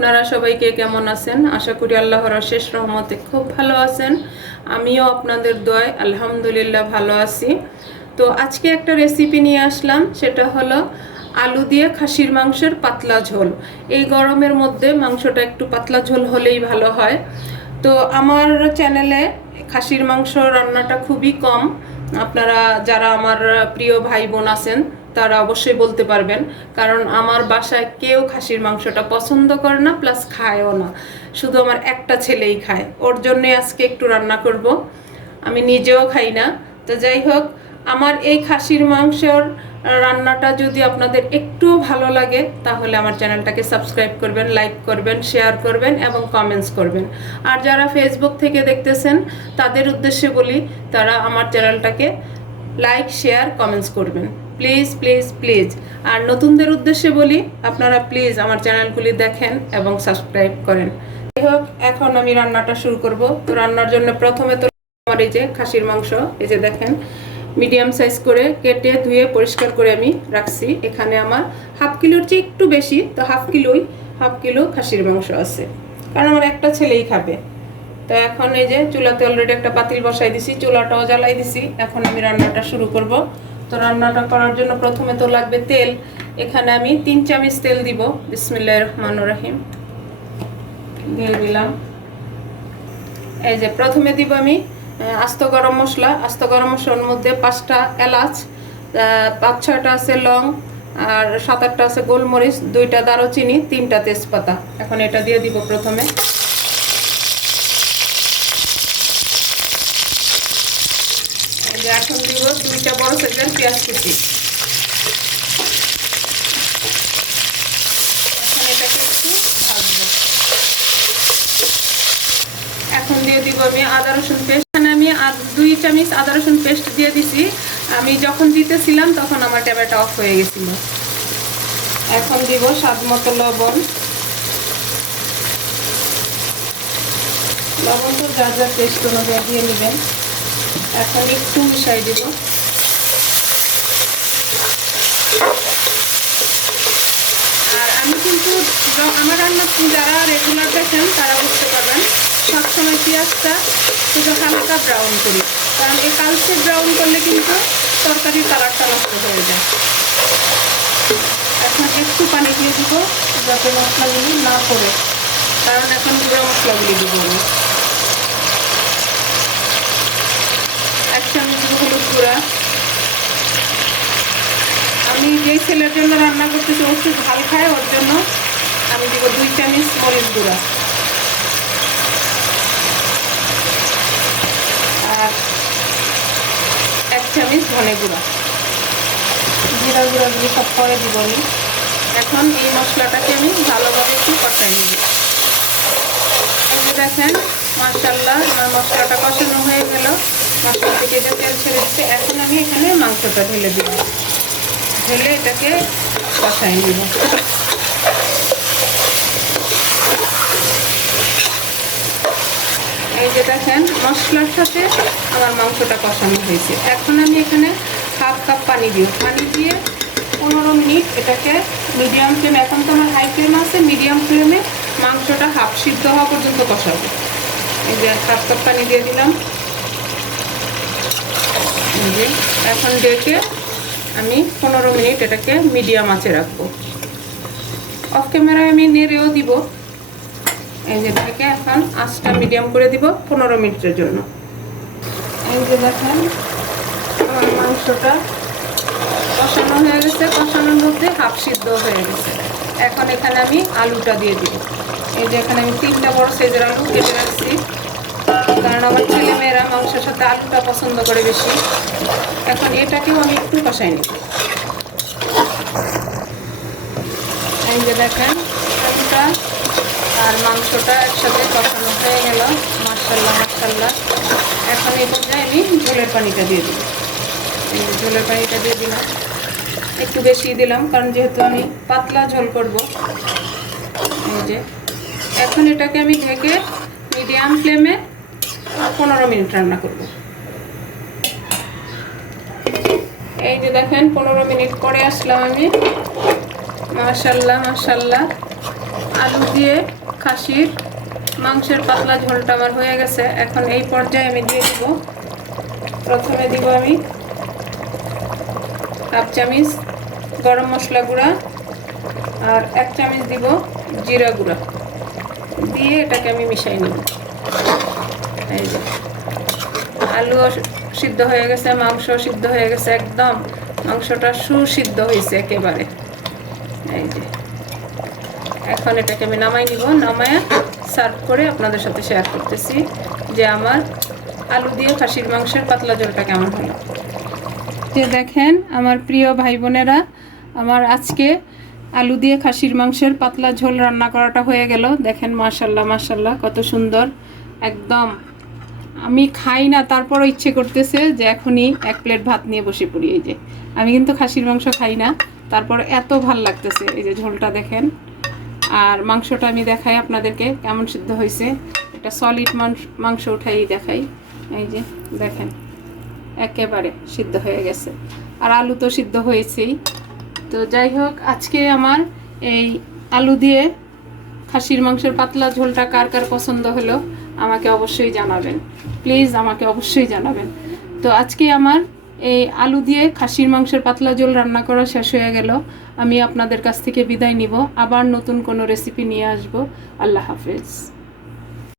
আপনারা সবাইকে কেমন আছেন? আশা করি আল্লাহর অশেষ রহমতে খুব ভালো আছেন। আমিও আপনাদের দোয়ায় আলহামদুলিল্লাহ ভালো আছি। তো আজকে একটা রেসিপি নিয়ে আসলাম, সেটা হলো আলু দিয়ে খাসির মাংসের পাতলা ঝোল। এই গরমের মধ্যে মাংসটা একটু পাতলা ঝোল হলেই ভালো হয়। তো আমার চ্যানেলে খাসির মাংস রান্নাটা খুবই কম। আপনারা যারা আমার প্রিয় ভাই বোন আছেন তারা অবশ্যই বলতে পারবেন, কারণ আমার বাসায় কেউ খাসির মাংসটা পছন্দ করে না, প্লাস খায়ও না। শুধু আমার একটা ছেলেই খায়, ওর জন্যে আজকে একটু রান্না করব। আমি নিজেও খাই না। তো যাই হোক, আমার এই খাসির মাংসর রান্নাটা যদি আপনাদের একটু ভালো লাগে তাহলে আমার চ্যানেলটাকে সাবস্ক্রাইব করবেন, লাইক করবেন, শেয়ার করবেন এবং কমেন্টস করবেন। আর যারা ফেসবুক থেকে দেখতেছেন তাদের উদ্দেশ্যে বলি, তারা আমার চ্যানেলটাকে লাইক, শেয়ার, কমেন্টস করবেন, প্লিজ প্লিজ প্লিজ। আর নতুনদের উদ্দেশ্যে বলি, আপনারা প্লিজ আমার চ্যানেলগুলি দেখেন এবং সাবস্ক্রাইব করেন। যাই হোক, এখন আমি রান্নাটা শুরু করব। তো রান্নার জন্য প্রথমে তো আমার এই যে খাসির মাংস, এই যে দেখেন মিডিয়াম সাইজ করে কেটে ধুয়ে পরিষ্কার করে আমি রাখছি। এখানে আমার হাফ কিলোর চেয়ে একটু বেশি, তো হাফ কিলো খাসির মাংস আছে, কারণ আমার একটা ছেলেই খাবে। তো এখন এই যে চুলাতে অলরেডি একটা পাতিল বসাই দিছি, চুলাটাও জ্বালাই দিছি। এখন আমি রান্নাটা শুরু করব। তো রান্নাটা করার জন্য প্রথমে তো লাগবে তেল। এখানে আমি 3 চামচ তেল দিব। বিসমিল্লাহির রহমানির রহিম দিয়ে দিলাম। এই যে প্রথমে দিব আমি আস্ত গরম মশলা। আস্ত গরম মশলার মধ্যে 5টা এলাচ, 5-6টা আছে লং, আর 7-8টা আছে গোলমরিচ, 2টা দারুচিনি, 3টা তেজপাতা। এখন এটা দিয়ে দিব প্রথমে। এখন দিব 2টা বড় সাইজের পেঁয়াজ কুচি। এখন এটাকে একটু ভাজবো। এখন দিয়ে দিব আমি আদা রসুন পেস্ট। এখানে আমি 2 চামচ আদা রসুন পেস্ট দিয়ে দিছি। আমি যখন দিতেছিলাম তখন আমার ট্যাবটা অফ হয়ে গেছিল। এখন দিব স্বাদ মতো লবণ। লবণ তো যার যার টেস্ট অনুযায়ী দিয়ে নেবেন। এখন একটু মিশাই দিব। আর আমি কিন্তু আমার রান্না যারা রেগুলার দেখেন তারা বুঝতে পারবেন, সবসময় পেঁয়াজটা শুধু হালকা ব্রাউন করি, কারণ এই কালচে ব্রাউন করলে কিন্তু তরকারির কালারটা নষ্ট হয়ে যায়। এখন একটু পানি দিয়ে দিব যাতে মশলাগুলি না পড়ে, কারণ এখন গুঁড়ো মশলাগুলি দিব আমি। 1 চামচ হলুদ গুঁড়া। আমি যেই ছেলের জন্য রান্না করতেছি ও খুব ঝাল খায়, ওর জন্য আমি দিব 2 চামচ মরিচ গুঁড়া আর 1 চামচ ধনে গুঁড়া। জিরা গুঁড়াগুলি সব পরে দিব আমি। এখন এই মশলাটাকে আমি ভালোভাবে একটু কষাই নেব। এই যে দেখেন, মাশাআল্লাহ আমার মশলাটা কষানো হয়ে গেল। মশলা থেকে যে তেল ছেড়ে দিচ্ছে, এখন আমি এখানে মাংসটা ঢেলে দিব। ঢেলে এটাকে কষাই নিব। এই যে দেখেন মশলার সাথে আমার মাংসটা কষানো হয়েছে। এখন আমি এখানে হাফ কাপ পানি দিব। পানি দিয়ে 15 মিনিট এটাকে মিডিয়াম ফ্লেমে, এখন তো আমার হাই ফ্লেম আছে, মিডিয়াম ফ্লেমে মাংসটা হাফ সিদ্ধ হওয়া পর্যন্ত কষাবো। এই যে হাফ কাপ পানি দিয়ে দিলাম। এই যে এখন ডেকে আমি 15 মিনিট এটাকে মিডিয়াম আঁচে রাখবো। অফ ক্যামেরায় আমি নেড়েও দিব। এই যে এটাকে এখন আঁচটা মিডিয়াম করে দিব 15 মিনিটের জন্য। এই যে দেখেন আমার মাংসটা কষানো হয়ে গেছে, কষানোর মধ্যে হাফ সিদ্ধ হয়ে গেছে। এখন এখানে আমি আলুটা দিয়ে দিব। এই যে এখানে আমি 3টা বড় সাইজের আলু কেটে রাখছি, কারণ আমার ছেলে মেয়েরা মাংসের সাথে আলুটা পছন্দ করে বেশি। এখন এটাকেও আমি একটু কষাই নিব। এই যে দেখেন আলুটা আর মাংসটা একসাথে কষানো হয়ে গেল। মাশাআল্লাহ মাশাআল্লাহ। এখন এই পর্যায়ে আমি ঝোলের পানিটা দিয়ে দিই। এই যে ঝোলের পানিটা দিয়ে দিলাম, একটু বেশি দিলাম কারণ যেহেতু আমি পাতলা ঝোল করব। এই যে এখন এটাকে আমি ঢেকে মিডিয়াম ফ্লেমে 15 মিনিট রান্না করব। এই যে দেখেন 15 মিনিট পরে আসলাম আমি। মাশাআল্লাহ মাশাআল্লাহ আলু দিয়ে খাসির মাংসের পাতলা ঝোলটা আমার হয়ে গেছে। এখন এই পর্যায়ে আমি দিয়ে দিব, প্রথমে দিব আমি হাফ চামচ গরম মশলা গুঁড়া আর 1 চামচ দিব জিরা গুঁড়া, দিয়ে এটাকে আমি মিশাই নেব। এই যে আলুও সিদ্ধ হয়ে গেছে, মাংস সিদ্ধ হয়ে গেছে, একদম মাংসটা সুসিদ্ধ হয়েছে একেবারে। এই যে এখন এটাকে আমি নামাই নিব, নামায়া সার্ভ করে আপনাদের সাথে শেয়ার করতেছি যে আমার আলু দিয়ে খাসির মাংসের পাতলা ঝোলটা কেমন হলো। যে দেখেন আমার প্রিয় ভাই বোনেরা, আমার আজকে আলু দিয়ে খাসির মাংসের পাতলা ঝোল রান্না করাটা হয়ে গেল। দেখেন মাশাল্লাহ মাশাল্লাহ কত সুন্দর, একদম আমি খাই না তারপরও ইচ্ছে করতেছে যে এখনই 1 প্লেট ভাত নিয়ে বসে পড়ি। এই যে আমি কিন্তু খাসির মাংস খাই না, তারপর এত ভাল লাগতেছে। এই যে ঝোলটা দেখেন, আর মাংসটা আমি দেখাই আপনাদেরকে কেমন সিদ্ধ হয়েছে। এটা সলিড মাংস উঠাই দেখাই। এই যে দেখেন একেবারে সিদ্ধ হয়ে গেছে, আর আলু তো সিদ্ধ হয়েছেই। তো যাই হোক, আজকে আমার এই আলু দিয়ে খাসির মাংসের পাতলা ঝোলটা কার কার পছন্দ হলো আমাকে অবশ্যই জানাবেন, প্লিজ আমাকে অবশ্যই জানাবেন। তো আজকে আমার এই আলু দিয়ে খাসির মাংসের পাতলা ঝোল রান্না করা শেষ হয়ে গেল। আমি আপনাদের কাছ থেকে বিদায় নিব, আবার নতুন কোনো রেসিপি নিয়ে আসব। আল্লাহ হাফেজ।